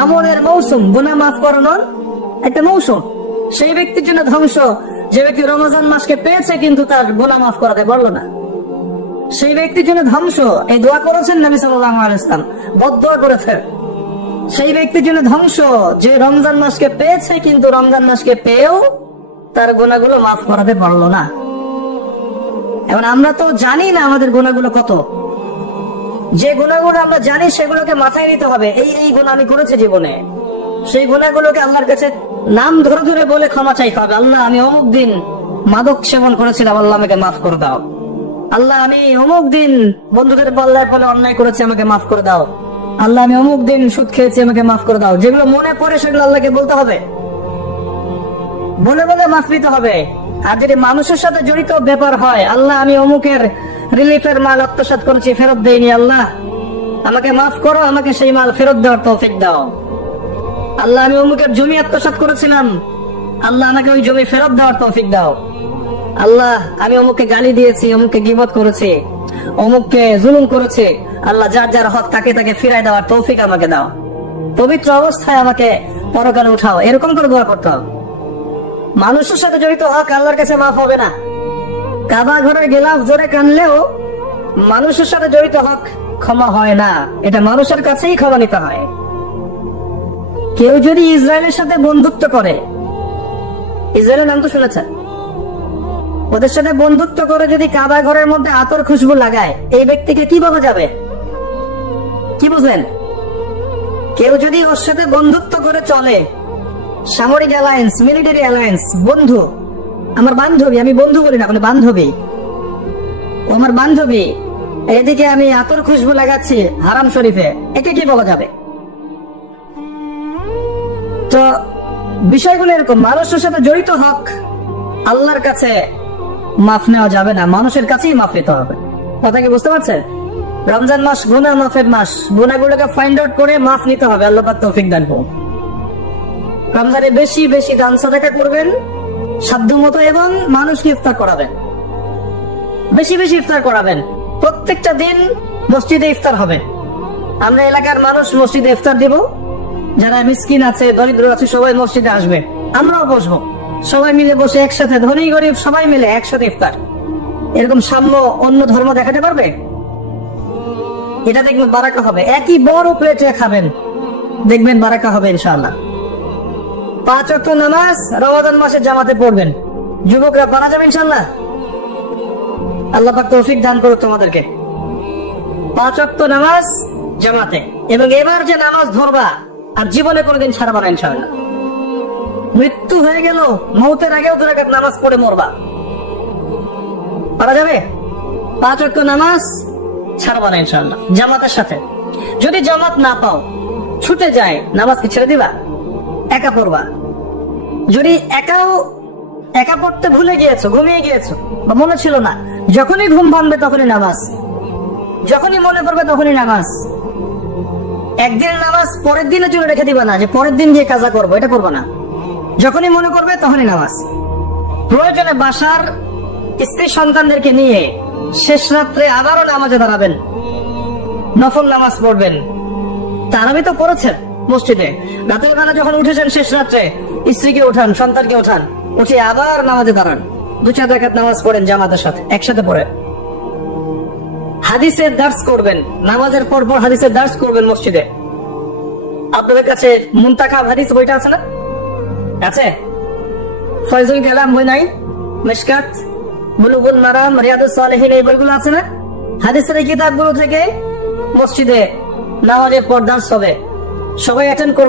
আমলের মৌসুম, গুনাহ মাফ করানোর একটা মৌসুম। সেই ব্যক্তির জন্য ধ্বংস যে ব্যক্তি রমজান মাসকে পেয়েছে কিন্তু তার গুনাহ মাফ করাতে পারলো না। সেই ব্যক্তির জন্য ধ্বংস, এই দোয়া করেছেন নবী সাল্লাল্লাহু আলাইহি ওয়াসাল্লাম, বদদোয়া করেছেন। সেই ব্যক্তির জন্য ধ্বংস যে রমজান মাসকে পেয়েছে কিন্তু রমজান মাসকে পেয়েও তার গুনাহগুলো মাফ করাতে পারলো না। এখন আমরা তো জানি না আমাদের গুনাহগুলো কত। যে গুনাহগুলো আমরা জানি সেগুলোকে মাথায় নিতে হবে, এই গুনাহ আমি করেছি জীবনে। সেই গুনাহগুলোকে আল্লাহর কাছে নাম ধরে ধরে বলে ক্ষমা চাইতে হবে। আল্লাহ, আমি অমুক দিন মাদক সেবন করেছিলাম, আল্লাহ আমাকে মাফ করে দাও। আল্লাহ, আমি অমুক দিন বন্ধুদের পাল্লায় পড়ে অন্যায় করেছি, আমাকে মাফ করে দাও। আল্লাহ, আমি অমুক দিন সুদ খেয়েছি, আমাকে মাফ করে দাও। যেগুলো মনে পড়ে সেগুলো আল্লাহকে বলতে হবে, বলে বলে মাফ নিতে হবে। আর যদি মানুষের সাথে জড়িত ব্যাপার হয়, আল্লাহ, আমি অমুকের রিলিফের মাল আত্মসাৎ করেছি, ফেরত দেইনি, আল্লাহ আমাকে মাফ করো, আমাকে সেই মাল ফেরত দেওয়ার তৌফিক দাও। আল্লাহ, আমি অমুকের জমি আত্মসাৎ করেছিলাম, আল্লাহ আমাকে ওই জমি ফেরত দেওয়ার তৌফিক দাও। আল্লাহ, আমি অমুককে গালি দিয়েছি, অমুককে গীবত করেছি, অমুককে জুলুম করেছি, আল্লাহ যার যার হক তাকে তাকে ফিরাই দেওয়ার তৌফিক আমাকে দাও। পবিত্র অবস্থায় আমাকে পরকালে উঠাও, এরকম করে দোয়া করতে হবে। মানুষের সাথে জড়িত হক আল্লাহর কাছে মাফ হবে না। কাবা ঘরে গেলাফ জোরে কানলেও মানুষের সাথে জড়িত হক ক্ষমা হয় না, এটা মানুষের কাছেই ক্ষমা নিতে হয়। কেউ যদি ইসরায়েলের সাথে বন্ধুত্ব করে, ইসরায়েলের নাম তো শুনেছেন, ওদের সাথে বন্ধুত্ব করে যদি কাবা ঘরের মধ্যে আতর খুশবু লাগায়, এই ব্যক্তিকে কি বলা যাবে? কি বুঝলেন? কেউ যদি ওর সাথে বন্ধুত্ব করে চলে, সামরিক অ্যালায়েন্স, মিলিটারি অ্যালায়েন্স, বন্ধু, আমার বান্ধবী, আমি বন্ধু বলি না, মানে বান্ধবী, ও আমার বান্ধবী, এদিকে আমি আতর খুশবু লাগাচ্ছি হারাম শরীফে, একে কি বলা যাবে? তো বিষয়গুলো এরকম, মানুষের সাথে জড়িত হক আল্লাহর কাছে মাফ নেওয়া যাবে না, মানুষের কাছেই মাফ নিতে হবে। কথা কি বুঝতে পারছেন? রমজান মাস গুনাহ মাফের মাস, গুনাহগুলোকে ফাইন্ড আউট করে মাফ নিতে হবে। আল্লাহ পাক তৌফিক দান করুন। রমজানে বেশি বেশি দান সাদাকা করবেন সাধ্যমতো, এবং মানুষকে ইফতার করাবেন, বেশি বেশি ইফতার করাবেন। প্রত্যেকটা দিন মসজিদে ইফতার হবে। আমরা এলাকার মানুষ মসজিদে ইফতার দিব, যারা মিসকিন আছে, দরিদ্র আছে, সবাই মসজিদে আসবে, আমরাও বসবো, সবাই মিলে বসে একসাথে, ধনী গরিব সবাই মিলে একসাথে ইফতার। এরকম সাম্য অন্য ধর্ম দেখাতে পারবে? এটা দেখবেন বারাকা হবে। একই বড় প্লেটে খাবেন, দেখবেন বারাকা হবে ইনশাআল্লাহ। 5 ওয়াক্ত নামাজ রমাদান মাসে জামাতে পড়বেন, যুবকরা পারা যাবে ইনশাআল্লাহ। আল্লাহ পাক তৌফিক দান করুক তোমাদেরকে। 5 ওয়াক্ত নামাজ জামাতে, এবং এবার যে নামাজ ধরবা আর জীবনে কোনোদিন ছাড়বা না ইনশাআল্লাহ। মৃত্যু হয়ে গেল, মৌতের আগেও 2 রাকাত নামাজ পড়ে মরবা, পারা যাবে? 5 ওয়াক্ত নামাজ ছাড়বা না ইনশাআল্লাহ, জামাতের সাথে। যদি জামাত না পাও, ছুটে যায়, নামাজ কি ছেড়ে দিবা? একা পড়বা। যদি একা পড়তে ভুলে গিয়েছো, ঘুমিয়ে গিয়েছো, বা মনে ছিল না, যখনই ঘুম ভাঙবে তখনই নামাজ, যখনই মনে পড়বে তখনই নামাজ। একদিনের নামাজ পরের দিনের জন্য রেখে দিবা না, যে পরের দিন গিয়ে কাজা করবো, এটা করবো না। যখনই মনে করবে তখনই নামাজ। প্রয়োজনে বাসার স্ত্রী সন্তানদেরকে নিয়ে শেষ রাত্রে আবারও নামাজে দাঁড়াবেন, নফল নামাজ পড়বেন। তারাবি তো পড়েছেন মসজিদে, রাতের বেলা যখন উঠেছেন শেষ রাত্রে, স্ত্রীকে উঠান, সন্তানকে উঠান, উঠে আবার নামাজে দাঁড়ান, 2-4 রাকাত নামাজ পড়েন জামাতের সাথে, একসাথে পড়ে। হাদিসের দার্স করবেন, নামাজের পর পর হাদিসের দার্স করবেন মসজিদে। আপনাদের কাছে মুনতাকাব হাদিস বইটা আছে না? আছে? ফয়জুল কালাম বই নাই? মিশকাত, বুলুগুল মারাম, রিয়াদুস সালিহিন, এই বইগুলো আছে না? হাদিসের এই কিতাবগুলো থেকে মসজিদে নামাজের পর দার্স হবে, সবাই অ্যাটেন্ড করবে।